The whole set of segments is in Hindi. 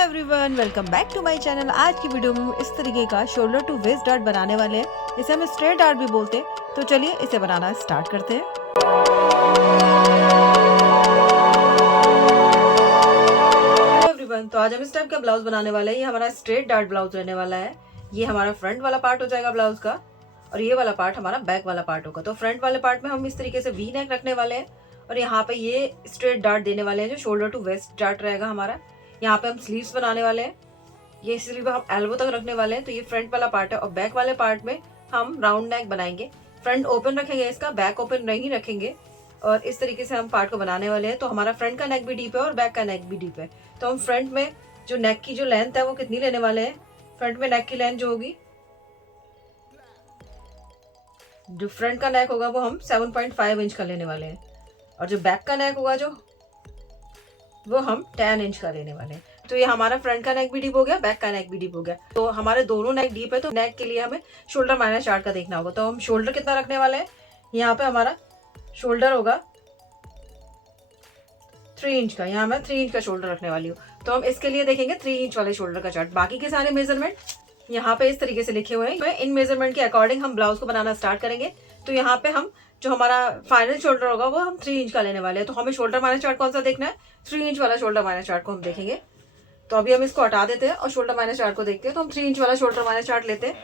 Everyone, welcome back to my channel. आज की वीडियो में हम इस तरीके का शोल्डर टू वेस्ट डार्ट बनाने वाले हैं। इसे हम स्ट्रेट डार्ट भी बोलते हैं। तो चलिए इसे बनाना स्टार्ट करते हैं। हेलो एवरीवन, तो आज हम इस टाइप का ब्लाउज बनाने वाले हैं। ये हमारा स्ट्रेट डार्ट ब्लाउज रहने वाला है। ये हमारा फ्रंट वाला पार्ट हो जाएगा ब्लाउज का, और ये वाला पार्ट हमारा बैक वाला पार्ट होगा। तो फ्रंट वाले पार्ट में हम इस तरीके से वी नेक रखने वाले हैं, और यहाँ पे ये स्ट्रेट डार्ट देने वाले हैं जो शोल्डर टू वेस्ट डार्ट रहेगा हमारा। यहाँ पे हम स्लीव्स बनाने वाले हैं। ये स्लीव हम एल्बो तक रखने वाले हैं। तो ये फ्रंट वाला पार्ट है, और बैक वाले पार्ट में हम राउंड नेक बनाएंगे। फ्रंट ओपन रखेंगे इसका, बैक ओपन नहीं रखेंगे, और इस तरीके से हम पार्ट को बनाने वाले हैं। तो हमारा फ्रंट का नेक भी डीप है और बैक का नेक भी डीप है। तो हम फ्रंट में जो नेक की जो लेंथ है वो कितनी लेने वाले हैं। फ्रंट में नेक की लेंथ जो होगी, जो फ्रंट का नेक होगा वो हम 7.5 इंच का लेने वाले हैं, और जो बैक का नेक होगा जो वो हम 10 इंच का लेने वाले हैं। तो ये हमारा फ्रंट का नेक भी डीप हो गया, बैक का नेक भी डीप हो गया। तो हमारे दोनों नेक डीप है, तो नेक के लिए हमें शोल्डर माइनस चार्ट का देखना होगा। तो हम शोल्डर कितना रखने वाले हैं। यहाँ पे हमारा शोल्डर होगा 3 इंच का। यहाँ मैं 3 इंच का शोल्डर रखने वाली हूँ। तो हम इसके लिए देखेंगे 3 इंच वाले शोल्डर का चार्ट। बाकी के सारे मेजरमेंट यहाँ पे इस तरीके से लिखे हुए हैं। इन मेजरमेंट के अकॉर्डिंग हम ब्लाउज को बनाना स्टार्ट करेंगे। तो यहाँ पे हम जो हमारा फाइनल शोल्डर होगा वो हम 3 इंच का लेने वाले हैं। तो हमें शोल्डर माइनस चार्ट कौन सा देखना है, 3 इंच वाला शोल्डर माइनस चार्ट को हम देखेंगे। तो अभी हम इसको हटा देते हैं और शोल्डर माइनस चार्ट को देखते हैं। तो हम 3 इंच वाला शोल्डर माइनस चार्ट लेते हैं।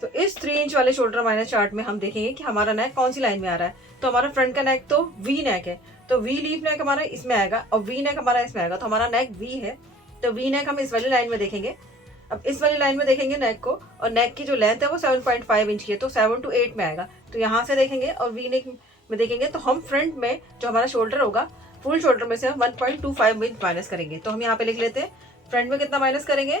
तो इस 3 इंच वाले शोल्डर माइनस चार्ट में हम देखेंगे कि हमारा नेक कौन सी लाइन में आ रहा है। तो हमारा फ्रंट का नेक तो वी नेक है, तो वी लीफ नेक हमारा इसमें आएगा, और वी नेक हमारा इसमें आएगा। तो हमारा नेक वी है, तो वी नेक हम इस वाली लाइन में देखेंगे। अब इस वाली लाइन में देखेंगे नेक को, और नेक की जो लेंथ है वो 7.5 इंच की है, तो 7 to 8 में आएगा। तो यहाँ से देखेंगे और वी नेक में देखेंगे। तो हम फ्रंट में जो हमारा शोल्डर होगा, फुल शोल्डर में से हम 1.25 इंच माइनस करेंगे। तो हम यहाँ पे लिख लेते हैं फ्रंट में कितना माइनस करेंगे,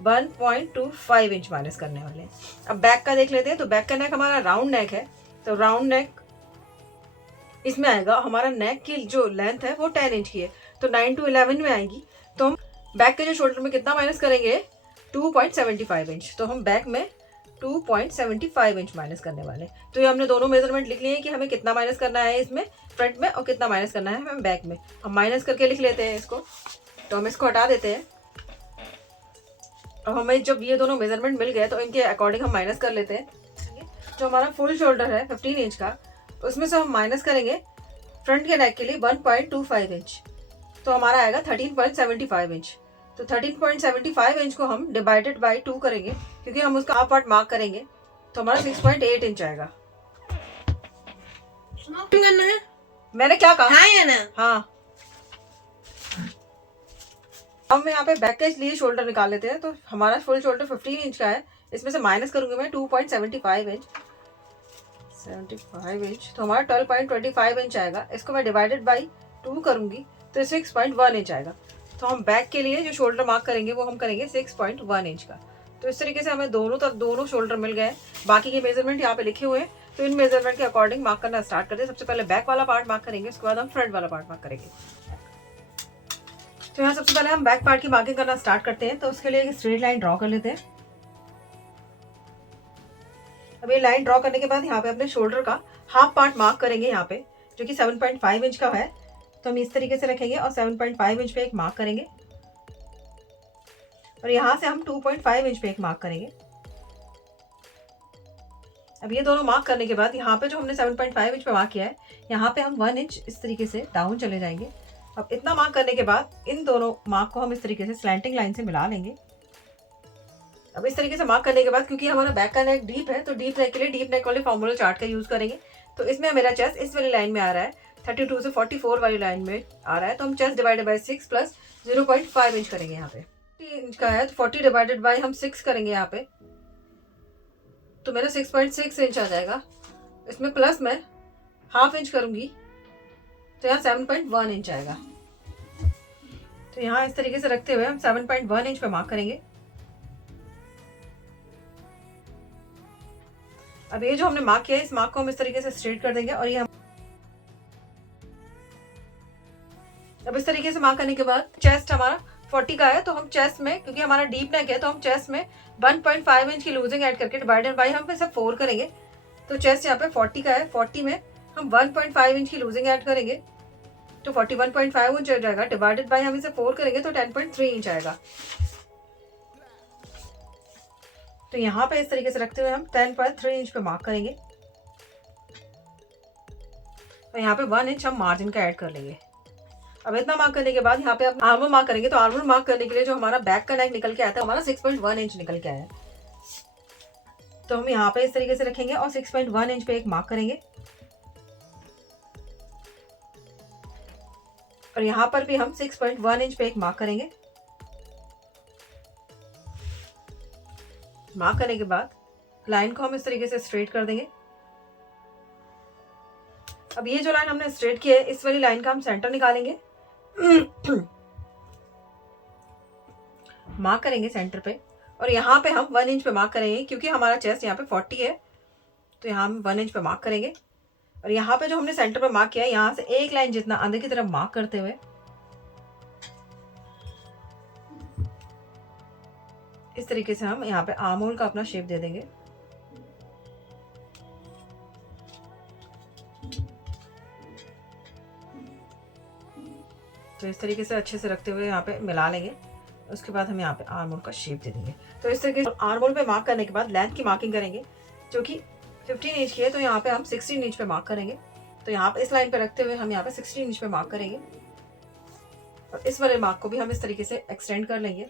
1.25 इंच माइनस करने वाले हैं। अब बैक का देख लेते हैं। तो बैक का नेक हमारा राउंड नेक है, तो राउंड नेक इसमें आएगा। हमारा नेक की जो लेंथ है वो 10 इंच की है, तो 9 to 11 में आएगी। तो हम बैक के जो शोल्डर में कितना माइनस करेंगे, 2.75 इंच। तो हम बैक में 2.75 इंच माइनस करने वाले। तो ये हमने दोनों मेजरमेंट लिख लिए हैं कि हमें कितना माइनस करना है इसमें फ्रंट में, और कितना माइनस करना है हमें बैक में। हम माइनस करके लिख लेते हैं इसको। तो हम इसको हटा देते हैं। अब हमें जब ये दोनों मेजरमेंट मिल गए तो इनके अकॉर्डिंग हम माइनस कर लेते हैं। जो हमारा फुल शोल्डर है 15 इंच का, उसमें से हम माइनस करेंगे फ्रंट के नेक के लिए 1.25 इंच। तो हमारा आएगा 13.75 इंच। तो 13.75 इंच को हम डिवाइडेड बाई 2 करेंगे, क्योंकि हम उसका हाफ पार्ट मार्क करेंगे। तो हमारा 6.8 इंच आएगा। करना है, मैंने क्या कहा, हाँ या ना? हाँ। हम यहाँ पे बैक के लिए शोल्डर निकाल लेते हैं। तो हमारा फुल शोल्डर 15 इंच का है, इसमें से माइनस करूंगी मैं 2.75 इंच, 75 इंच। तो हमारा 12.25 इंच आएगा। इसको मैं डिवाइडेड बाई 2 करूंगी तो 6.1 इंच आएगा। तो हम बैक के लिए जो शोल्डर मार्क करेंगे वो हम करेंगे 6.1 इंच का। तो इस तरीके से हमें दोनों शोल्डर मिल गए। बाकी के मेजरमेंट यहाँ पे लिखे हुए हैं, तो इन मेजरमेंट के अकॉर्डिंग मार्क करना स्टार्ट करते हैं। सबसे पहले बैक वाला पार्ट मार्क करेंगे, उसके बाद हम फ्रंट वाला पार्ट मार्क करेंगे। तो यहाँ सबसे पहले हम बैक पार्ट की मार्किंग करना स्टार्ट करते हैं। तो उसके लिए एक स्ट्रेट लाइन ड्रॉ कर लेते हैं। अब ये लाइन ड्रॉ करने के बाद यहाँ पे अपने शोल्डर का हाफ पार्ट मार्क करेंगे, यहाँ पे जो कि 7.5 इंच का है। तो हम इस तरीके से रखेंगे और 7.5 इंच पे एक मार्क करेंगे, और यहाँ से हम 2.5 इंच पे एक मार्क करेंगे। अब ये दोनों मार्क करने के बाद यहाँ पे जो हमने 7.5 इंच पे मार्क किया है, यहाँ पे हम 1 इंच इस तरीके से डाउन चले जाएंगे। अब इतना मार्क करने के बाद इन दोनों मार्क को हम इस तरीके से स्लैंटिंग लाइन से मिला लेंगे। अब इस तरीके से मार्क करने के बाद, क्योंकि हमारा बैक का नेक डीप है, तो डीप नेक के लिए डीप नेक वाले फॉर्मूला चार्ट का यूज करेंगे। तो इसमें मेरा चेस्ट इस वाली लाइन में आ रहा है, 32 से 44 वाली लाइन में आ रहा है। तो हम chest divided by 6 plus 0.5 inch करेंगे। यहाँ पे 40 इंच का है, तो 40 डिवाइडेड बाई हम 6 करेंगे यहाँ पे, तो मेरा 6.6 इंच आ जाएगा। इसमें प्लस मैं हाफ इंच करूंगी, तो यहाँ 7.1 इंच आएगा। तो यहाँ इस तरीके से रखते हुए हम 7.1 इंच पे मार्क करेंगे। अब ये जो हमने मार्क किया है, इस मार्क को हम इस तरीके से स्ट्रेट कर देंगे। और ये अब इस तरीके से मार्क करने के बाद चेस्ट हमारा 40 का है, तो हम चेस्ट में, क्योंकि हमारा डीप नेक है, तो हम चेस्ट में 1.5 इंच की लूजिंग ऐड करके डिवाइडेड बाई हम इसे 4 करेंगे। तो चेस्ट यहाँ पे 40 का है, 40 में हम 1.5 इंच की लूजिंग ऐड करेंगे, तो 41.5 इंच आ जाएगा, डिवाइडेड बाय हम इसे 4 करेंगे तो 10.3 इंच आएगा। तो यहाँ पे इस तरीके से रखते हुए हम 10.3 इंच पे मार्क करेंगे। तो यहाँ पे 1 इंच हम मार्जिन का ऐड कर लेंगे। अब इतना मार्क करने के बाद यहाँ पे आप आर्मर मार्क करेंगे। तो आर्मर मार्क करने के लिए जो हमारा बैक का नेक निकल के आया था हमारा 6.1 इंच निकल के आया है। तो हम यहाँ पे इस तरीके से रखेंगे और 6.1 इंच पे एक मार्क करेंगे। और यहाँ पर भी हम 6.1 इंच पे एक मार्क करेंगे। मार्क करने के बाद लाइन को हम इस तरीके से स्ट्रेट कर देंगे। अब ये जो लाइन हमने स्ट्रेट की है इस वाली लाइन का हम सेंटर निकालेंगे। मार्क करेंगे सेंटर पे और यहाँ पे हम 1 इंच पे मार्क करेंगे क्योंकि हमारा चेस्ट यहाँ पे 40 है। तो यहाँ हम 1 इंच पे मार्क करेंगे और यहाँ पे जो हमने सेंटर पे मार्क किया है यहाँ से एक लाइन जितना अंदर की तरफ मार्क करते हुए इस तरीके से हम यहाँ पे आर्म होल का अपना शेप दे देंगे। तो इस तरीके से अच्छे से रखते हुए यहाँ पे मिला लेंगे। उसके बाद हम यहाँ पे आर्म होल का शेप दे देंगे। तो इस तरीके से आर्म होल पे मार्क करने के बाद लेंथ की मार्किंग करेंगे जो कि 15 इंच की है। तो यहाँ पे हम 16 इंच पे मार्क करेंगे। तो यहाँ पे इस लाइन पे रखते हुए हम यहाँ पे 16 इंच पे मार्क करेंगे और इस वाले मार्क को भी हम इस तरीके से एक्सटेंड कर लेंगे।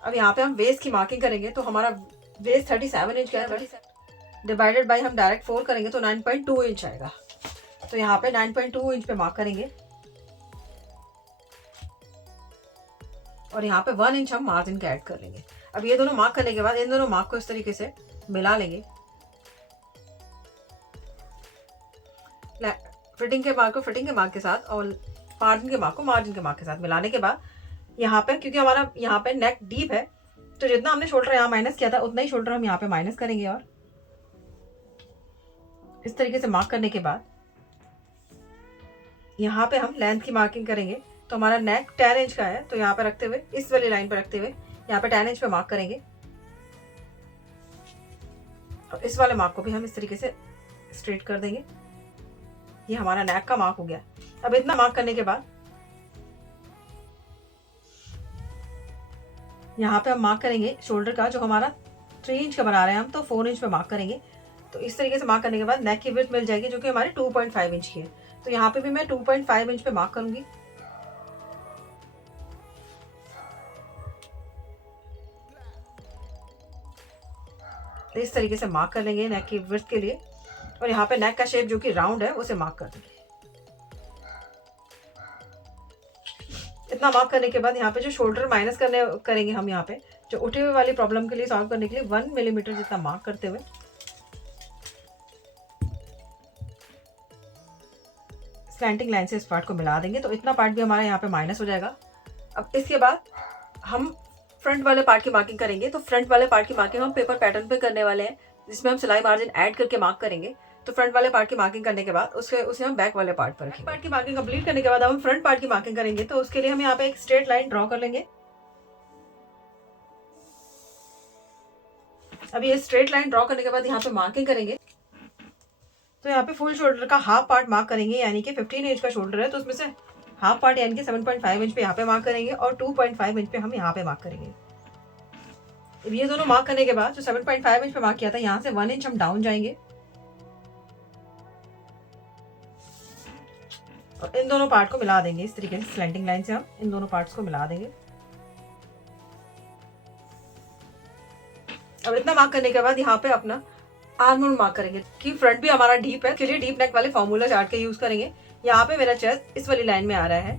अब यहाँ पे हम वेस्ट की मार्किंग करेंगे। तो हमारा वेस्ट 37 इंच का है, डिवाइडेड बाय हम डायरेक्ट 4 करेंगे तो 9.2 इंच आएगा। तो यहाँ पे 9.2 इंच पे मार्क करेंगे और यहाँ पे 1 इंच हम मार्जिन का ऐड कर लेंगे। अब ये दोनों मार्क करने के बाद इन दोनों मार्क को इस तरीके से मिला लेंगे। फिटिंग के मार्क को फिटिंग के मार्क के साथ और मार्जिन के मार्क को मार्जिन के मार्क के साथ मिलाने के बाद यहाँ पे क्योंकि हमारा यहाँ पे नेक डीप है तो जितना हमने शोल्डर यहाँ माइनस किया था उतना ही शोल्डर हम यहाँ पे माइनस करेंगे। और इस तरीके से मार्क करने के बाद यहाँ पे हम लेंथ की मार्किंग करेंगे। तो हमारा नेक 10 इंच का है तो यहाँ पे रखते हुए इस वाली लाइन पे रखते हुए यहाँ पे 10 इंच पे मार्क करेंगे और इस वाले मार्क को भी हम इस तरीके से स्ट्रेट कर देंगे। ये हमारा नेक का मार्क हो गया। अब इतना मार्क करने के बाद यहाँ पे हम मार्क करेंगे शोल्डर का जो हमारा 3 इंच का बना रहे हैं हम तो 4 इंच पे मार्क करेंगे। तो इस तरीके से मार्क करने के बाद नेक की विड्थ मिल जाएगी जो कि हमारे 2.5 इंच की है। तो यहाँ पे भी मैं 2.5 इंच पे मार्क करूंगी। इस तरीके से मार्क कर लेंगे नेक की विड्थ के लिए और यहाँ पे नेक का शेप जो कि राउंड है उसे मार्क कर देंगे। इतना मार्क करने के बाद यहाँ पे जो शोल्डर माइनस करेंगे हम यहाँ पे जो उठे हुए वाली प्रॉब्लम के लिए सॉल्व करने के लिए 1 मिलीमीटर जितना मार्क करते हुए स्लैंटिंग लाइन से इस पार्ट को मिला देंगे। तो इतना पार्ट भी हमारा यहाँ पे माइनस हो जाएगा। अब इसके बाद हम फ्रंट वाले पार्ट की मार्किंग करेंगे। तो फ्रंट वाले पार्ट की मार्किंग हम पेपर पैटर्न पे करने वाले हैं जिसमें हम सिलाई मार्जिन ऐड करके मार्क करेंगे। तो फ्रंट वाले पार्ट की मार्किंग करने के बाद उसे हम बैक वाले पार्ट पर रखेंगे। पार्ट की मार्किंग कंप्लीट करने के बाद हम फ्रंट पार्ट की मार्किंग करेंगे। तो उसके लिए हम यहाँ पे एक स्ट्रेट लाइन ड्रॉ कर लेंगे। अब ये स्ट्रेट लाइन ड्रॉ करने के बाद यहाँ पे मार्किंग करेंगे। तो यहाँ पे फुल शोल्डर का हाफ पार्ट मार्क करेंगे यानी कि 15 इंच का शोल्डर है तो उसमें से हाफ पार्ट यानी कि 7.5 इंच पे यहाँ पे मार्क करेंगे और 2.5 इंच पे हम यहाँ पे मार्क करेंगे। अब ये दोनों मार्क करने के बाद जो 7.5 इंच पे मार्क किया था यहाँ से 1 इंच हम डाउन जाएंगे और इन दोनों पार्ट को मिला देंगे। इस तरीके से स्लैंटिंग लाइन से हम इन दोनों पार्ट्स को मिला देंगे। अब इतना मार्क करने के बाद यहाँ पे अपना आर्म होल मार्क करेंगे कि फ्रंट भी हमारा डीप है, इसलिए डीप नेक वाले फॉर्मूला चार्ट का यूज करेंगे। यहाँ पे मेरा चेस्ट इस वाली लाइन में आ रहा है,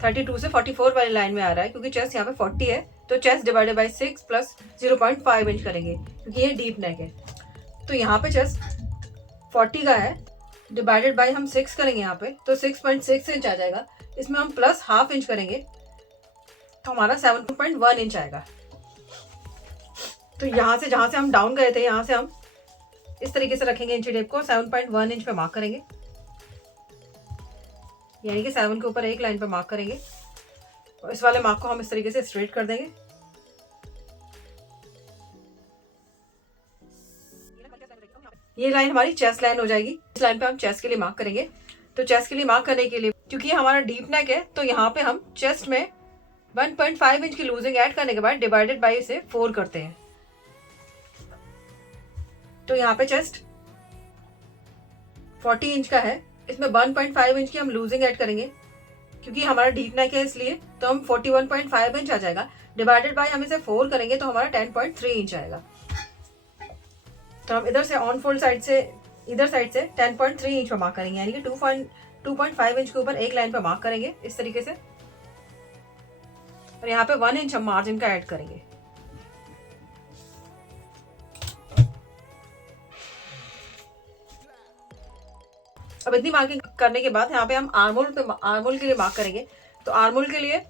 32 से 44 वाली लाइन में आ रहा है क्योंकि चेस्ट यहाँ पे 40 है तो chest divided by 6 plus 0.5 inch करेंगे क्योंकि ये डीप नेक है। तो यहाँ पे चेस्ट 40 का है, डिवाइडेड बाय हम 6 करेंगे यहाँ पे तो 6.6 इंच आ जाएगा। इसमें हम प्लस हाफ इंच करेंगे तो हमारा 7.1 इंच आएगा। तो यहाँ से जहाँ से हम डाउन गए थे यहाँ से हम इस तरीके से रखेंगे इंची टेप को 7.1 इंच पे मार्क करेंगे यानी कि 7 के ऊपर एक लाइन पे मार्क करेंगे और इस वाले मार्क को हम इस तरीके से स्ट्रेट कर देंगे। ये लाइन हमारी चेस्ट लाइन हो जाएगी। इस लाइन पे हम चेस्ट के लिए मार्क करेंगे। तो चेस्ट के लिए मार्क करने के लिए, क्योंकि हमारा डीप नेक है, तो यहाँ पे हम चेस्ट में 1.5 इंच की लूजिंग ऐड करने के बाद डिवाइडेड बाई इसे 4 करते हैं। तो यहाँ पे चेस्ट 40 इंच का है, इसमें 1.5 इंच की हम लूजिंग ऐड करेंगे, क्योंकि हमारा डीप नेक है इसलिए। तो हम 41.5 इंच आ जाएगा, डिवाइडेड बाय हम इसे 4 करेंगे तो हमारा 10.3 इंच आएगा। तो हम इधर से ऑन फोल्ड साइड से, इधर साइड से 10.3 इंच पर मार्क करेंगे, यानी कि 2.5 इंच के ऊपर एक लाइन पर मार्क करेंगे इस तरीके से। और यहाँ पे 1 इंच हम मार्जिन का ऐड करेंगे। अब इतनी मार्किंग करने के बाद यहाँ पे हम आर्मोल के लिए मार्क करेंगे। तो आर्मोल के लिए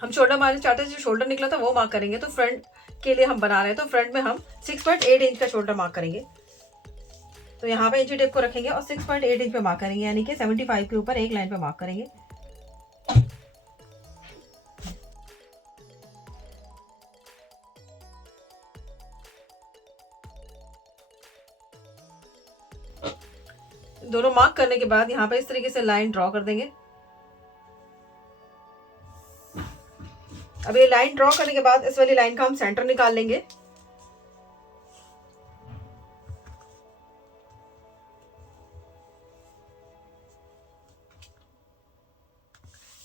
हम शोल्डर मार्जिन चाहते हैं, जो शोल्डर निकला था वो मार्क करेंगे। तो फ्रंट के लिए हम बना रहे हैं, तो फ्रंट में हम 6.8 इंच का शोल्डर मार्क करेंगे। तो यहाँ पे इंची टेप को रखेंगे और 6.8 इंच पे मार्क करेंगे, यानी कि 75 के ऊपर एक लाइन पे मार्क करेंगे। दोनों मार्क करने के बाद यहाँ पे इस तरीके से लाइन ड्रॉ कर देंगे। अब ये लाइन ड्रॉ करने के बाद इस वाली लाइन का हम सेंटर निकाल लेंगे।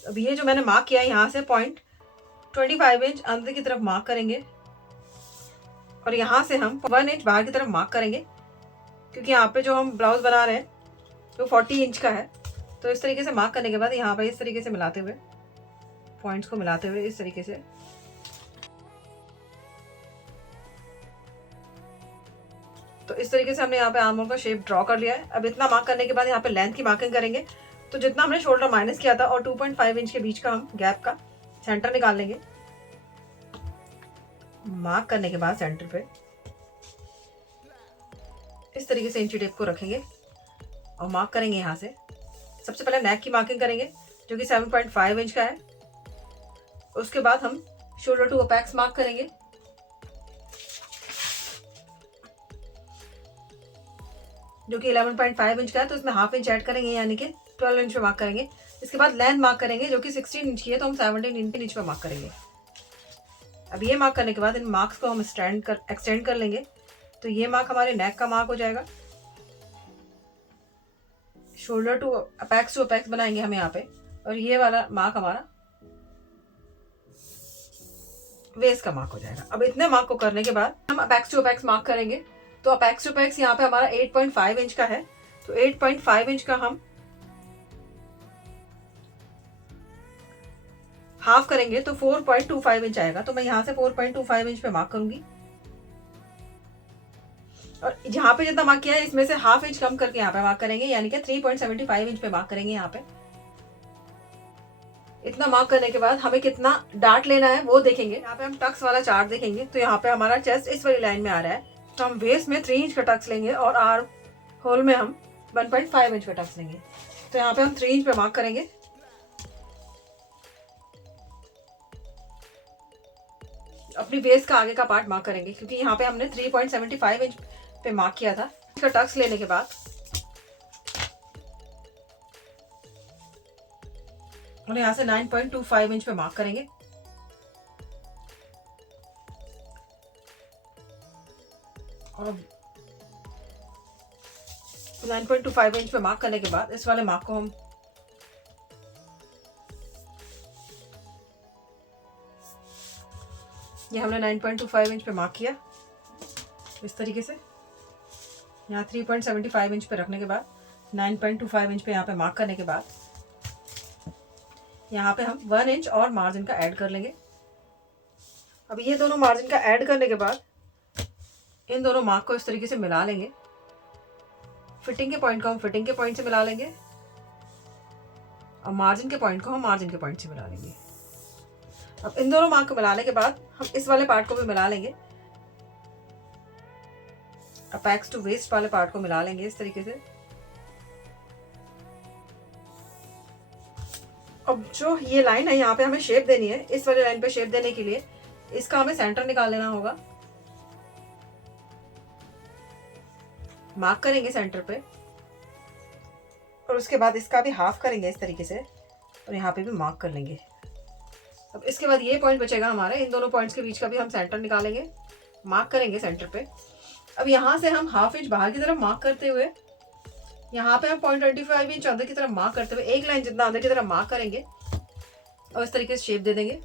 अब ये जो मैंने मार्क किया है, यहाँ से 0.25 इंच अंदर की तरफ मार्क करेंगे और यहाँ से हम 1 इंच बाहर की तरफ मार्क करेंगे, क्योंकि यहाँ पे जो हम ब्लाउज बना रहे हैं वो 40 इंच का है। तो इस तरीके से मार्क करने के बाद यहाँ पे इस तरीके से मिलाते हुए, पॉइंट्स को मिलाते हुए इस तरीके से, तो इस तरीके से हमने यहाँ पे आर्म होल का शेप ड्रॉ कर लिया है। अब इतना मार्क करने के बाद यहाँ पे लेंथ की मार्किंग करेंगे। तो जितना हमने शोल्डर माइनस किया था और 2.5 इंच के बीच का हम गैप का सेंटर निकाल लेंगे। मार्क करने के बाद सेंटर पे इस तरीके से इंची टेप को रखेंगे और मार्क करेंगे। यहाँ से सबसे पहले नेक की मार्किंग करेंगे, जो कि 7.5 इंच का है। उसके बाद हम शोल्डर टू अपेक्स मार्क करेंगे, जो कि 11.5 इंच का है। तो इसमें हाफ इंच ऐड करेंगे, यानी कि 12 इंच पे मार्क करेंगे। इसके बाद लेंथ मार्क करेंगे, जो कि 16 इंच की है, तो हम 17 इंच पे मार्क करेंगे। अब ये मार्क करने के बाद इन मार्क्स को हम एक्सटेंड कर लेंगे। तो ये मार्क हमारे नेक का मार्क हो जाएगा। शोल्डर टू अपेक्स बनाएंगे हम यहाँ पे, और ये वाला मार्क हमारा वेस्ट का मार्क हो जाएगा। अब इतने मार्क को करने के बाद हम अपेक्स टू अपेक्स मार्क करेंगे। तो अपेक्स टू अपेक्स यहाँ पे हमारा 8.5 इंच का है। तो 8.5 इंच का हम हाफ करेंगे तो 4.25 इंच आएगा। तो मैं यहाँ से 4.25 इंच पे मार्क करूंगी, और यहाँ पे जितना मार्क किया है इसमें से हाफ इंच कम करके यहाँ पे मार्क करेंगे, यानी कि 3.75 इंच पे मार्क करेंगे यहाँ पे। इतना मार्क करने के बाद हमें कितना डार्ट लेना है वो देखेंगे। यहाँ पे हम टक्स वाला चार्ट देखेंगे। तो यहाँ पे हमारा चेस्ट इस वाली लाइन में आ रहा है, तो हम वेस्ट में 3 इंच का टक्स लेंगे और आर्म होल में हम 1.5 इंच का टक्स लेंगे। तो यहाँ पे हम 3 इंच पे मार्क करेंगे। अपनी वेस्ट का आगे का पार्ट मार्क करेंगे, क्योंकि यहाँ पे हमने 3.75 इंच पे मार्क किया था। इसका टक्स लेने के बाद और यहाँ से 9.25 इंच पे मार्क करेंगे। और 9.25 इंच पे मार्क करने के बाद इस वाले मार्क को हम ये हमने 9.25 इंच पे मार्क किया इस तरीके से। यहाँ 3.75 इंच पे रखने के बाद 9.25 इंच पे यहाँ पे मार्क करने के बाद यहाँ पे हम 1 इंच और मार्जिन का ऐड कर लेंगे। अब ये दोनों मार्जिन का ऐड करने के बाद इन दोनों मार्क को इस तरीके से मिला लेंगे। फिटिंग के पॉइंट को हम फिटिंग के पॉइंट से मिला लेंगे और मार्जिन के पॉइंट को हम मार्जिन के पॉइंट से मिला लेंगे। अब इन दोनों मार्क को मिलाने के बाद हम इस वाले पार्ट को भी मिला लेंगे, अपेक्स टू वेस्ट वाले पार्ट को मिला लेंगे इस तरीके से। अब जो ये लाइन है यहाँ पे हमें शेप देनी है। इस वाली लाइन पे शेप देने के लिए इसका हमें सेंटर निकाल लेना होगा। मार्क करेंगे सेंटर पे, और उसके बाद इसका भी हाफ करेंगे इस तरीके से, और यहाँ पे भी मार्क कर लेंगे। अब इसके बाद ये पॉइंट बचेगा हमारा, इन दोनों पॉइंट्स के बीच का भी हम सेंटर निकालेंगे, मार्क करेंगे सेंटर पे। अब यहाँ से हम हाफ इंच बाहर की तरफ मार्क करते हुए यहाँ पे हम 0.25 इंच अंदर की तरफ मार्क करते हुए एक लाइन जितना अंदर की तरफ मार्क करेंगे और इस तरीके से शेप दे देंगे।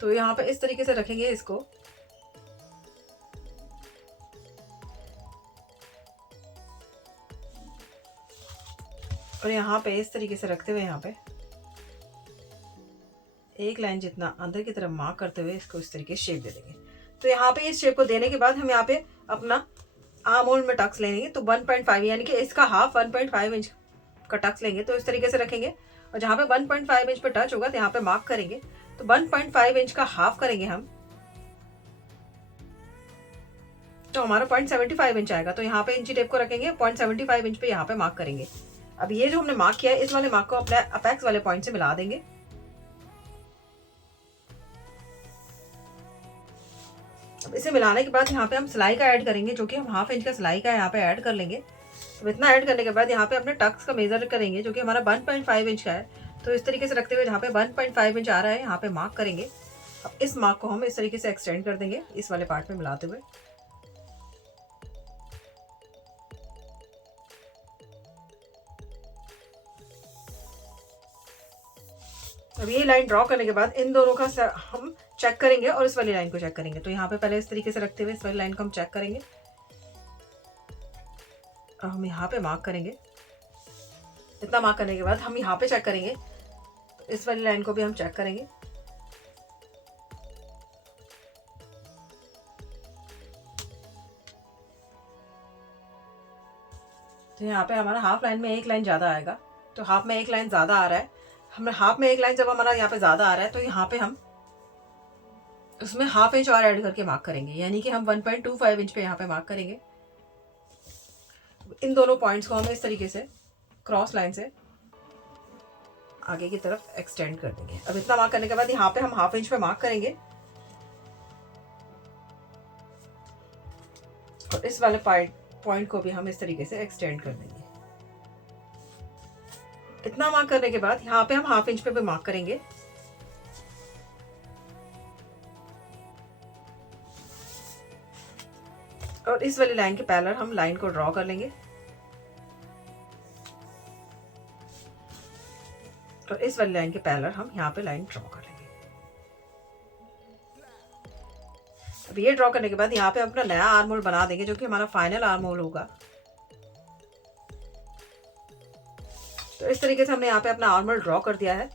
तो यहाँ पे इस तरीके से रखेंगे इसको, और यहाँ पे इस तरीके से रखते हुए यहाँ पे एक लाइन जितना अंदर की तरफ मार्क करते हुए इसको इस तरीके से शेप दे देंगे। तो यहाँ पे इस शेप को देने के बाद हम यहाँ पे अपना आर्म होल में टक्स लेंगे, तो 1.5 यानी कि इसका हाफ 1.5 इंच का टक्स लेंगे। तो इस तरीके से रखेंगे, और जहाँ पे 1.5 इंच पे टच होगा तो यहाँ पे मार्क करेंगे। तो 1.5 इंच का हाफ करेंगे हम, तो हमारा 0.75 इंच आएगा। तो यहाँ पे इंची टेप को रखेंगे, 0.75 इंच पे यहाँ पे मार्क करेंगे। अब ये जो हमने मार्क किया है इस वाले मार्क को अपने अपेक्स वाले पॉइंट से मिला देंगे। अब इसे मिलाने के बाद यहाँ पे हम सिलाई का ऐड करेंगे, जो कि हम हाफ इंच का सिलाई का यहाँ पे ऐड कर लेंगे। अब इतना ऐड करने के बाद यहाँ पे अपने टक्स का मेजर करेंगे, जो कि हमारा 1.5 इंच का है। तो इस तरीके से रखते हुए जहाँ पे 1.5 इंच आ रहा है यहाँ पे मार्क करेंगे। अब इस मार्क को हम इस तरीके से एक्सटेंड कर देंगे इस वाले पार्ट में मिलाते हुए। अब ये लाइन ड्रॉ करने के बाद इन दोनों का हम चेक करेंगे और इस वाली लाइन को चेक करेंगे। तो यहाँ पे पहले इस तरीके से रखते हुए इस वाली लाइन को हम चेक करेंगे, और हम यहाँ पे मार्क करेंगे। इतना मार्क करने के बाद हम यहाँ पे चेक करेंगे, तो इस वाली लाइन को भी हम चेक करेंगे। तो यहाँ पे हमारा हाफ लाइन में एक लाइन ज़्यादा आएगा, तो हाफ में एक लाइन ज़्यादा आ रहा है। हमें हाफ में एक लाइन जब हमारा यहाँ पे ज़्यादा आ रहा है तो यहाँ पे हम उसमें हाफ इंच और ऐड करके मार्क करेंगे, यानी कि हम 1.25 इंच पे यहाँ पे मार्क करेंगे। इन दोनों पॉइंट्स को हम इस तरीके से क्रॉस लाइन से आगे की तरफ एक्सटेंड कर देंगे। अब इतना मार्क करने के बाद यहाँ पे हम हाफ इंच पे मार्क करेंगे, और इस वाले पॉइंट को भी हम इस तरीके से एक्सटेंड कर देंगे। इतना मार्क करने के बाद यहाँ पे हम हाफ इंच पे भी मार्क करेंगे, और इस वाली लाइन के पैरेलल हम लाइन को ड्रॉ कर लेंगे, और इस वाली लाइन के पैरेलल हम यहाँ पे लाइन ड्रॉ कर लेंगे। अब ये ड्रॉ करने के बाद यहाँ पे अपना नया आर्म होल बना देंगे, जो कि हमारा फाइनल आर्म होल होगा। तो इस तरीके से हमने यहाँ पे अपना आर्म होल ड्रॉ कर दिया है।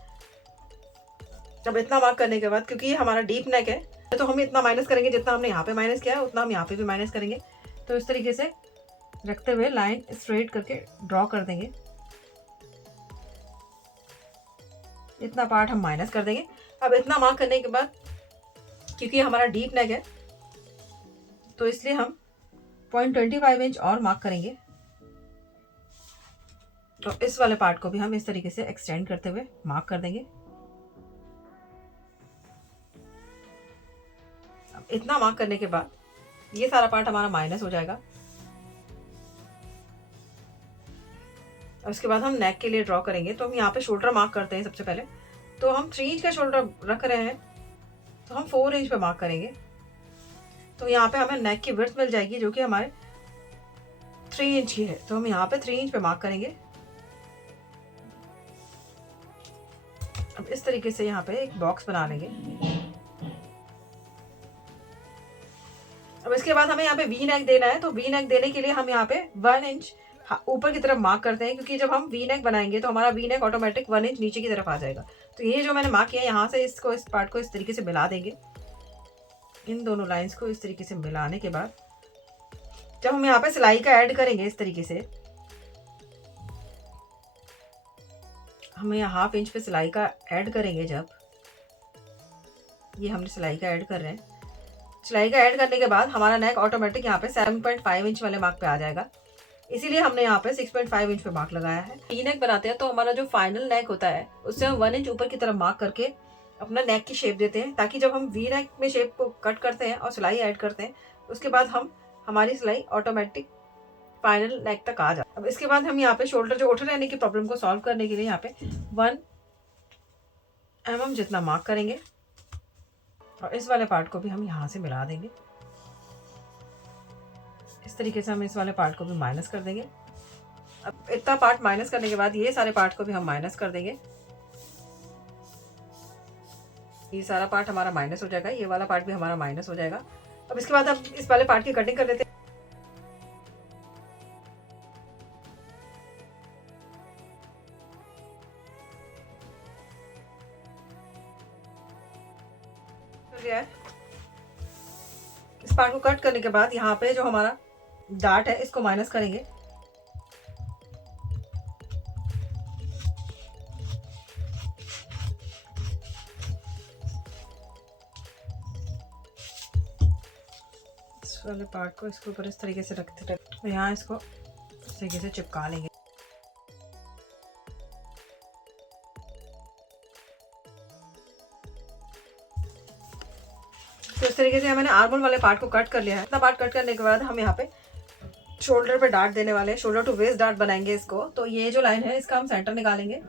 अब इतना मार्क करने के बाद क्योंकि ये हमारा डीप नेक है, तो हम इतना माइनस करेंगे, जितना हमने यहाँ पे माइनस किया है उतना हम यहाँ पे भी माइनस करेंगे। तो इस तरीके से रखते हुए लाइन स्ट्रेट करके ड्रॉ कर देंगे। इतना पार्ट हम माइनस कर देंगे। अब इतना मार्क करने के बाद क्योंकि हमारा डीप नेक है तो इसलिए हम 0.25 इंच और मार्क करेंगे, तो इस वाले पार्ट को भी हम इस तरीके से एक्सटेंड करते हुए मार्क कर देंगे। अब इतना मार्क करने के बाद ये सारा पार्ट हमारा माइनस हो जाएगा। और उसके बाद हम नेक के लिए ड्रॉ करेंगे, तो हम यहाँ पे शोल्डर मार्क करते हैं। सबसे पहले तो हम 3 इंच का शोल्डर रख रहे हैं, तो हम 4 इंच पे मार्क करेंगे। तो यहाँ पे हमें नेक की विड्थ मिल जाएगी, जो कि हमारे 3 इंच की है। तो हम यहाँ पे 3 इंच पे मार्क करेंगे। अब इस तरीके से यहाँ पे एक बॉक्स बना लेंगे। अब इसके बाद हमें यहाँ पे वी नेक देना है, तो वी नेक देने के लिए हम यहाँ पे 1 इंच ऊपर की तरफ मार्क करते हैं, क्योंकि जब हम वी नेक बनाएंगे तो हमारा वी नेक ऑटोमेटिक 1 इंच नीचे की तरफ आ जाएगा। तो ये जो मैंने मार्क किया यहाँ से इसको इस पार्ट को इस तरीके से मिला देंगे। इन दोनों लाइंस को इस तरीके से मिलाने के बाद जब हम यहाँ पे सिलाई का ऐड करेंगे, इस तरीके से हम यहाँ हाफ इंच पे सिलाई का ऐड करेंगे। जब ये हमने सिलाई का ऐड कर रहे हैं, सिलाई का ऐड करने के बाद हमारा नेक ऑटोमेटिक यहाँ पे 7.5 इंच वाले मार्क पे आ जाएगा। इसीलिए हमने यहाँ पे 6.5 इंच पे मार्क लगाया है। वी नेक बनाते हैं तो हमारा जो फाइनल नेक होता है उससे हम 1 इंच ऊपर की तरफ मार्क करके अपना नेक की शेप देते हैं, ताकि जब हम वी नेक में शेप को कट करते हैं और सिलाई ऐड करते हैं उसके बाद हमारी सिलाई ऑटोमेटिक फाइनल नेक तक आ जाए। अब इसके बाद हम यहाँ पे शोल्डर जो उठ रहने की प्रॉब्लम को सॉल्व करने के लिए यहाँ पे 1 mm जितना मार्क करेंगे और इस वाले पार्ट को भी हम यहाँ से मिला देंगे। इस तरीके से हम इस वाले पार्ट को भी माइनस कर देंगे। अब इतना पार्ट माइनस करने के बाद ये सारे पार्ट को भी हम माइनस कर देंगे। ये सारा पार्ट हमारा माइनस हो जाएगा, ये वाला पार्ट भी हमारा माइनस हो जाएगा। अब इसके बाद हम इस वाले पार्ट की कटिंग कर लेते हैं। इस पार्ट को कट करने के बाद यहाँ पे जो हमारा डार्ट है इसको माइनस करेंगे। इस वाले पार्ट को इसके ऊपर इस तरीके से रखते तो यहाँ इसको इस तरीके से चिपका लेंगे। तो इस तरीके से मैंने आर्मोल वाले पार्ट को कट कर लिया है। इतना पार्ट कट करने के बाद हम यहाँ पे शोल्डर पे डार्ट देने वाले हैं, शोल्डर टू वेस्ट डार्ट बनाएंगे इसको। तो ये जो लाइन है इसका हम सेंटर निकालेंगे।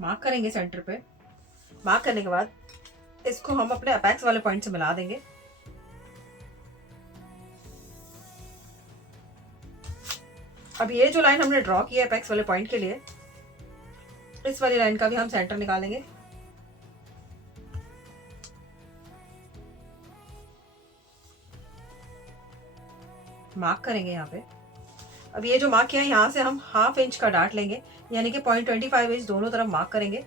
मार्क करेंगे सेंटर पे। मार्क करने के बाद इसको हम अपने अपेक्स वाले पॉइंट से मिला देंगे। अब ये जो लाइन हमने ड्रॉ की है अपेक्स वाले पॉइंट के लिए, इस वाली लाइन का भी हम सेंटर निकालेंगे। मार्क करेंगे यहाँ पे। अब ये जो मार्क किया है यहाँ से हम 1/2 इंच का डार्ट लेंगे, यानी कि 0.25 इंच दोनों तरफ मार्क करेंगे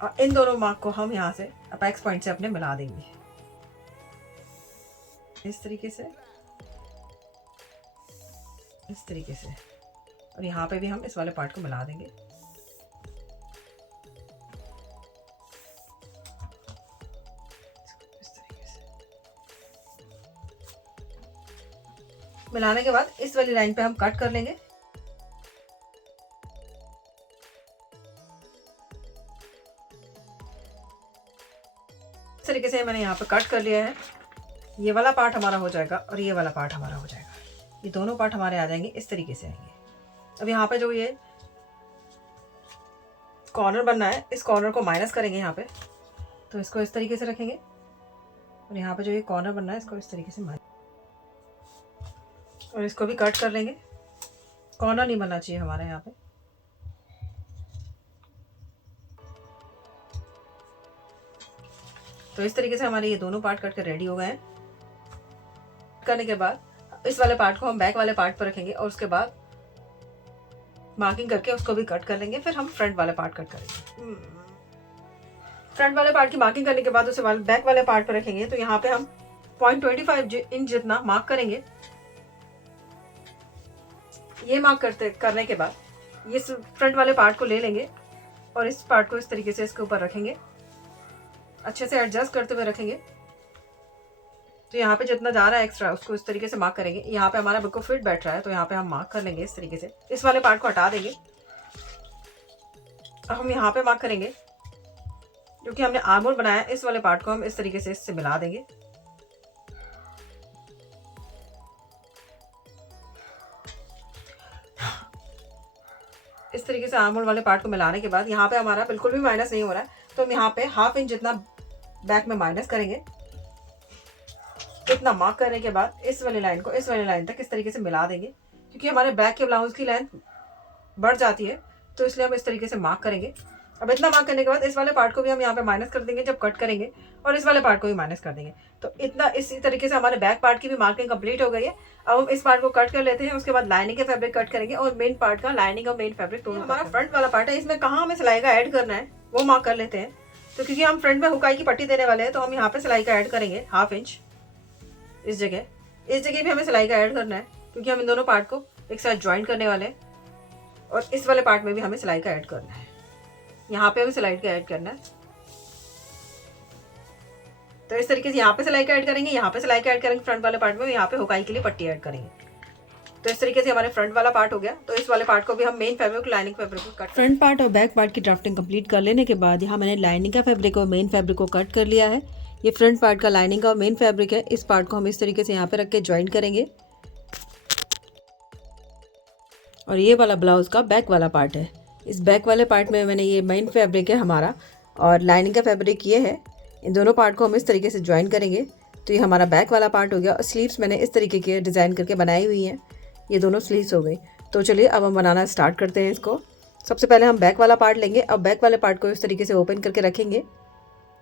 और इन दोनों मार्क को हम यहाँ से अपेक्स पॉइंट से अपने मिला देंगे इस तरीके से, इस तरीके से। और यहाँ पे भी हम इस वाले पार्ट को मिला देंगे। इस तरीके से मिलाने के बाद इस वाली लाइन पे हम कट कर लेंगे। इस तरीके से मैंने यहाँ पे कट कर लिया है। ये वाला पार्ट हमारा हो जाएगा और ये वाला पार्ट हमारा हो जाएगा। ये दोनों पार्ट हमारे आ जाएंगे, इस तरीके से आएंगे। अब यहाँ पे जो ये कॉर्नर बनना है, इस कॉर्नर को माइनस करेंगे यहाँ पे। तो इसको इस तरीके से रखेंगे और यहाँ पे जो ये कॉर्नर बनना है इसको इस तरीके से माइनस, और इसको भी कट कर लेंगे। कॉर्नर नहीं बनना चाहिए हमारे यहाँ पे। तो इस तरीके से हमारे ये दोनों पार्ट कट कर रेडी हो गए हैं। करने के बाद इस वाले पार्ट को हम बैक वाले पार्ट पर रखेंगे और उसके बाद मार्किंग करके उसको भी कट कर लेंगे। फिर हम फ्रंट वाले पार्ट कट करेंगे। फ्रंट वाले पार्ट की मार्किंग करने के बाद उसे बैक वाले पार्ट पर रखेंगे। तो यहाँ पे हम 0.25 इंच जितना मार्क करेंगे। ये मार्क करने के बाद ये फ्रंट वाले पार्ट को ले लेंगे और इस पार्ट को इस तरीके से इसके ऊपर रखेंगे, अच्छे से एडजस्ट करते हुए रखेंगे। तो यहाँ पे जितना जा रहा है एक्स्ट्रा उसको इस तरीके से मार्क करेंगे। यहाँ पे हमारा बिल्कुल फिट बैठ रहा है तो यहाँ पे हम मार्क कर लेंगे इस तरीके से। इस वाले पार्ट को हटा देंगे। अब हम यहाँ पे मार्क करेंगे क्योंकि हमने आर्मोल बनाया है। इस वाले पार्ट को हम इस तरीके से इससे मिला देंगे। इस तरीके से आर्मोल वाले पार्ट को मिलाने के बाद यहाँ पे हमारा बिल्कुल भी माइनस नहीं हो रहा है तो हम यहाँ पे 1/2 इंच जितना बैक में माइनस करेंगे। इतना मार्क करने के बाद इस वाली लाइन को इस वाली लाइन तक इस तरीके से मिला देंगे। क्योंकि हमारे बैक के ब्लाउज की लेंथ बढ़ जाती है तो इसलिए हम इस तरीके से मार्क करेंगे। अब इतना मार्क करने के बाद इस वाले पार्ट को भी हम यहाँ पे माइनस कर देंगे जब कट करेंगे, और इस वाले पार्ट को भी माइनस कर देंगे। तो इतना इसी तरीके से हमारे बैक पार्ट की भी मार्किंग कंप्लीट हो गई है। अब हम इस पार्ट को कट कर लेते हैं। उसके बाद लाइनिंग के फैब्रिक कट करेंगे और मेन पार्ट का लाइनिंग और मेन फैब्रिक दोनों। हमारा फ्रंट वाला पार्ट है, इसमें कहाँ हमें सिलाई का ऐड करना है वो मार्क कर लेते हैं। तो क्योंकि हम फ्रंट में हुकाई की पट्टी देने वाले हैं तो हम यहाँ पे सिलाई का ऐड करेंगे 1/2 इंच। इस जगह भी हमें सिलाई का ऐड करना है क्योंकि हम इन दोनों पार्ट को एक साथ ज्वाइन करने वाले हैं। और इस वाले पार्ट में भी हमें सिलाई का ऐड करना है, यहाँ पे भी सिलाई का ऐड करना है। तो इस तरीके से यहाँ पे सिलाई का ऐड करेंगे, यहाँ पे सिलाई का ऐड करेंगे फ्रंट वाले पार्ट में, यहाँ पे हुकाई के लिए पट्टी ऐड करेंगे। तो इस तरीके से हमारे फ्रंट वाला पार्ट हो गया। तो इस वाले पार्ट को भी हम मेन फैब्रिक लाइनिंग फैब्रिक को कट, फ्रंट पार्ट और बैक पार्ट की ड्राफ्टिंग कंप्लीट कर लेने के बाद यहाँ मैंने लाइनिंग का फैब्रिक और मेन फैब्रिक को कट कर लिया है। ये फ्रंट पार्ट का लाइनिंग का और मेन फैब्रिक है। इस पार्ट को हम इस तरीके से यहाँ पे रख के ज्वाइन करेंगे और ये वाला ब्लाउज़ का बैक वाला पार्ट है। इस बैक वाले पार्ट में मैंने ये मेन फैब्रिक है हमारा और लाइनिंग का फैब्रिक ये है। इन दोनों पार्ट को हम इस तरीके से ज्वाइन करेंगे तो ये हमारा बैक वाला पार्ट हो गया। और स्लीव्स मैंने इस तरीके के डिज़ाइन करके बनाई हुई हैं। ये दोनों स्लीव्स हो गई। तो चलिए अब हम बनाना स्टार्ट करते हैं इसको। सबसे पहले हम बैक वाला पार्ट लेंगे और बैक वाले पार्ट को इस तरीके से ओपन करके रखेंगे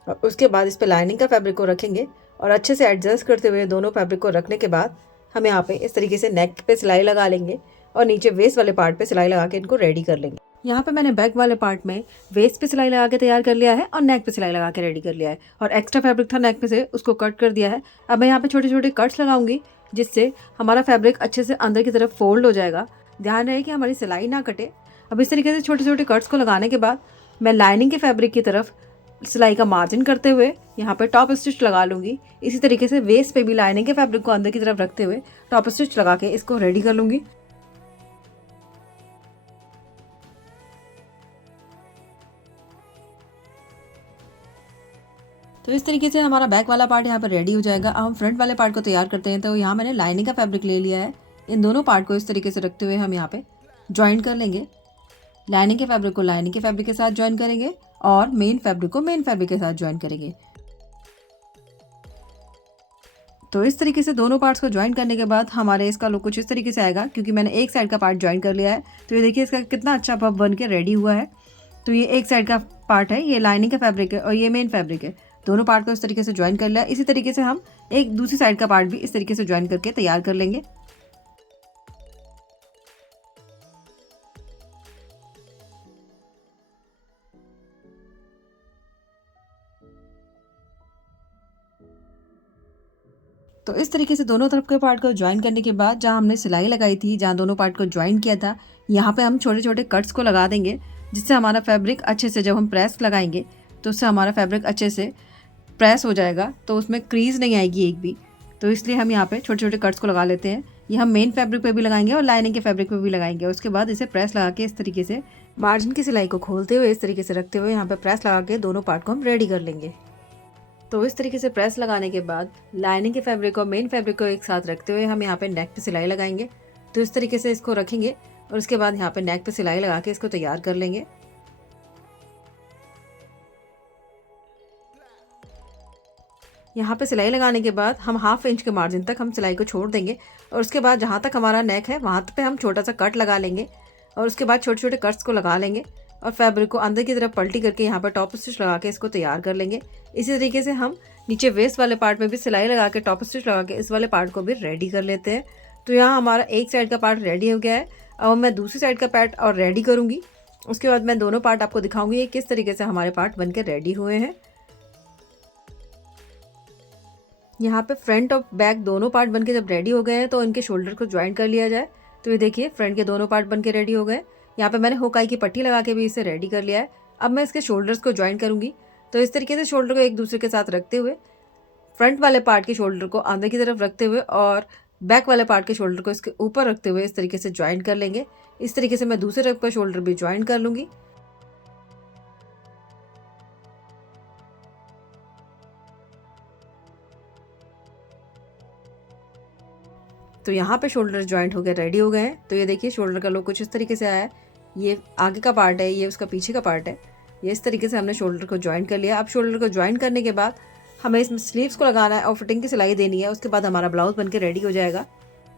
और उसके बाद इस पर लाइनिंग का फैब्रिक को रखेंगे और अच्छे से एडजस्ट करते हुए दोनों फैब्रिक को रखने के बाद हम यहाँ पे इस तरीके से नेक पे सिलाई लगा लेंगे और नीचे वेस्ट वाले पार्ट पे सिलाई लगा के इनको रेडी कर लेंगे। यहाँ पे मैंने बैक वाले पार्ट में वेस्ट पे सिलाई लगा के तैयार कर लिया है और नेक पे सिलाई लगा के रेडी कर लिया है और एक्स्ट्रा फैब्रिक था नेक पे से उसको कट कर दिया है। अब मैं यहाँ पे छोटे छोटे कट्स लगाऊंगी जिससे हमारा फैब्रिक अच्छे से अंदर की तरफ फोल्ड हो जाएगा। ध्यान रहे कि हमारी सिलाई ना कटे। अब इस तरीके से छोटे छोटे कट्स को लगाने के बाद मैं लाइनिंग के फैब्रिक की तरफ सिलाई का मार्जिन करते हुए यहाँ पे टॉप स्टिच लगा लूँगी। इसी तरीके से वेस्ट पे भी लाइनिंग के फैब्रिक को अंदर की तरफ रखते हुए टॉप स्टिच लगा के इसको रेडी कर लूँगी। तो इस तरीके से हमारा बैक वाला पार्ट यहाँ पर रेडी हो जाएगा। अब हम फ्रंट वाले पार्ट को तैयार करते हैं। तो यहाँ मैंने लाइनिंग का फैब्रिक ले लिया है। इन दोनों पार्ट को इस तरीके से रखते हुए हम यहाँ पे ज्वाइन कर लेंगे। लाइनिंग के फैब्रिक को लाइनिंग के फैब्रिक के साथ ज्वाइन करेंगे और मेन फैब्रिक को मेन फैब्रिक के साथ ज्वाइन करेंगे। तो इस तरीके से दोनों पार्ट्स को ज्वाइन करने के बाद हमारे इसका लुक कुछ इस तरीके से आएगा क्योंकि मैंने एक साइड का पार्ट ज्वाइन कर लिया है। तो ये देखिए इसका कितना अच्छा पफ बन के रेडी हुआ है। तो ये एक साइड का पार्ट है, ये लाइनिंग का फैब्रिक है और ये मेन फैब्रिक है। दोनों पार्ट को इस तरीके से ज्वाइन कर लिया। इसी तरीके से हम एक दूसरी साइड का पार्ट भी इस तरीके से ज्वाइन करके तैयार कर लेंगे। तो इस तरीके से दोनों तरफ के पार्ट को ज्वाइन करने के बाद जहाँ हमने सिलाई लगाई थी, जहाँ दोनों पार्ट को ज्वाइन किया था, यहाँ पे हम छोटे छोटे कट्स को लगा देंगे जिससे हमारा फैब्रिक अच्छे से, जब हम प्रेस लगाएंगे तो उससे हमारा फैब्रिक अच्छे से प्रेस हो जाएगा, तो उसमें क्रीज नहीं आएगी एक भी। तो इसलिए हम यहाँ पे छोटे छोटे कट्स को लगा लेते हैं। ये हम मेन फैब्रिक पे भी लगाएंगे और लाइनिंग के फैब्रिक पे भी लगाएंगे। उसके बाद इसे प्रेस लगा के इस तरीके से मार्जिन की सिलाई को खोलते हुए इस तरीके से रखते हुए यहाँ पे प्रेस लगा के दोनों पार्ट को हम रेडी कर लेंगे। तो इस तरीके से प्रेस लगाने के बाद लाइनिंग के फैब्रिक और मेन फैब्रिक को एक साथ रखते हुए हम यहाँ पे नेक पे सिलाई लगाएंगे। तो इस तरीके से इसको रखेंगे और उसके बाद यहाँ पे नेक पे सिलाई लगा के इसको तैयार कर लेंगे। यहाँ पे सिलाई लगाने के बाद हम 1/2 इंच के मार्जिन तक हम सिलाई को छोड़ देंगे और उसके बाद जहाँ तक हमारा नेक है वहाँ पे हम छोटा सा कट लगा लेंगे और उसके बाद छोटे छोटे कट्स को लगा लेंगे और फैब्रिक को अंदर की तरफ पलटी करके यहाँ पर टॉप स्टिच लगा के इसको तैयार कर लेंगे। इसी तरीके से हम नीचे वेस्ट वाले पार्ट में भी सिलाई लगा के टॉप स्टिच लगा के इस वाले पार्ट को भी रेडी कर लेते हैं। तो यहाँ हमारा एक साइड का पार्ट रेडी हो गया है। अब मैं दूसरी साइड का पार्ट और रेडी करूँगी। उसके बाद मैं दोनों पार्ट आपको दिखाऊंगी किस तरीके से हमारे पार्ट बन के रेडी हुए हैं। यहाँ पे फ्रंट और बैक दोनों पार्ट बनके जब रेडी हो गए हैं तो इनके शोल्डर को ज्वाइन कर लिया जाए। तो ये देखिए फ्रंट के दोनों पार्ट बनके रेडी हो गए। यहाँ पे मैंने हुकाई की पट्टी लगा के भी इसे रेडी कर लिया है। अब मैं इसके शोल्डर्स को ज्वाइन करूँगी। तो इस तरीके से शोल्डर को एक दूसरे के साथ रखते हुए फ्रंट वाले पार्ट के शोल्डर को अंदर की तरफ रखते हुए और बैक वाले पार्ट के शोल्डर को इसके ऊपर रखते हुए इस तरीके से ज्वाइन कर लेंगे। इस तरीके से मैं दूसरे रग पर शोल्डर भी ज्वाइन कर लूँगी। तो यहाँ पे शोल्डर ज्वाइंट हो गए, रेडी हो गए हैं। तो ये देखिए शोल्डर का लुक कुछ इस तरीके से आया है। ये आगे का पार्ट है, ये उसका पीछे का पार्ट है। ये इस तरीके से हमने शोल्डर को ज्वाइन कर लिया। अब शोल्डर को ज्वाइन करने के बाद हमें इसमें स्लीव्स को लगाना है और फिटिंग की सिलाई देनी है। उसके बाद हमारा ब्लाउज बनके रेडी हो जाएगा।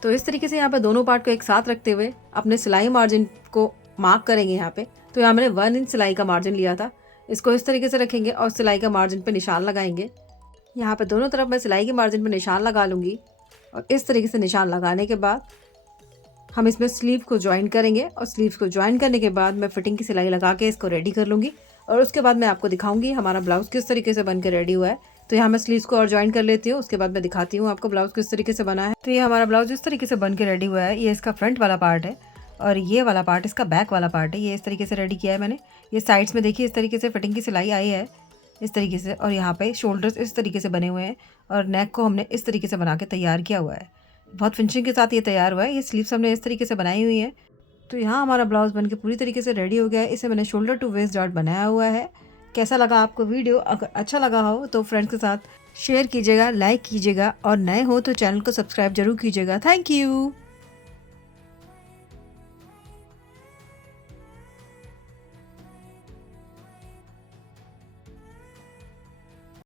तो इस तरीके से यहाँ पे दोनों पार्ट को एक साथ रखते हुए अपने सिलाई मार्जिन को मार्क करेंगे यहाँ पे। तो यहाँ मैंने 1 इंच सिलाई का मार्जिन लिया था। इसको इस तरीके से रखेंगे और सिलाई का मार्जिन पे निशान लगाएंगे। यहाँ पे दोनों तरफ मैं सिलाई के मार्जिन पे निशान लगा लूँगी और इस तरीके से निशान लगाने के बाद हम इसमें स्लीव को ज्वाइन करेंगे और स्लीव्स को ज्वाइन करने के बाद मैं फिटिंग की सिलाई लगा के इसको रेडी कर लूँगी और उसके बाद मैं आपको दिखाऊंगी हमारा ब्लाउज़ किस तरीके से बन के रेडी हुआ है। तो यहाँ मैं स्लीव्स को और ज्वाइन कर लेती हूँ। उसके बाद मैं दिखाती हूँ आपको ब्लाउज़ किस तरीके से बना है। तो ये हमारा ब्लाउज़ इस तरीके से बन के रेडी हुआ है। ये इसका फ्रंट वाला पार्ट है और ये वाला पार्ट इसका बैक वाला पार्ट है। ये इस तरीके से रेडी किया है मैंने। ये साइड्स में देखिए इस तरीके से फिटिंग की सिलाई आई है इस तरीके से, और यहाँ पे शोल्डर्स इस तरीके से बने हुए हैं और नेक को हमने इस तरीके से बना के तैयार किया हुआ है। बहुत फिनिशिंग के साथ ये तैयार हुआ है। ये स्लीव्स हमने इस तरीके से बनाई हुई है। तो यहाँ हमारा ब्लाउज़ बनके पूरी तरीके से रेडी हो गया है। इसे मैंने शोल्डर टू वेस्ट डॉट बनाया हुआ है। कैसा लगा आपको वीडियो? अगर अच्छा लगा हो तो फ्रेंड्स के साथ शेयर कीजिएगा, लाइक कीजिएगा और नए हो तो चैनल को सब्सक्राइब ज़रूर कीजिएगा। Thank you.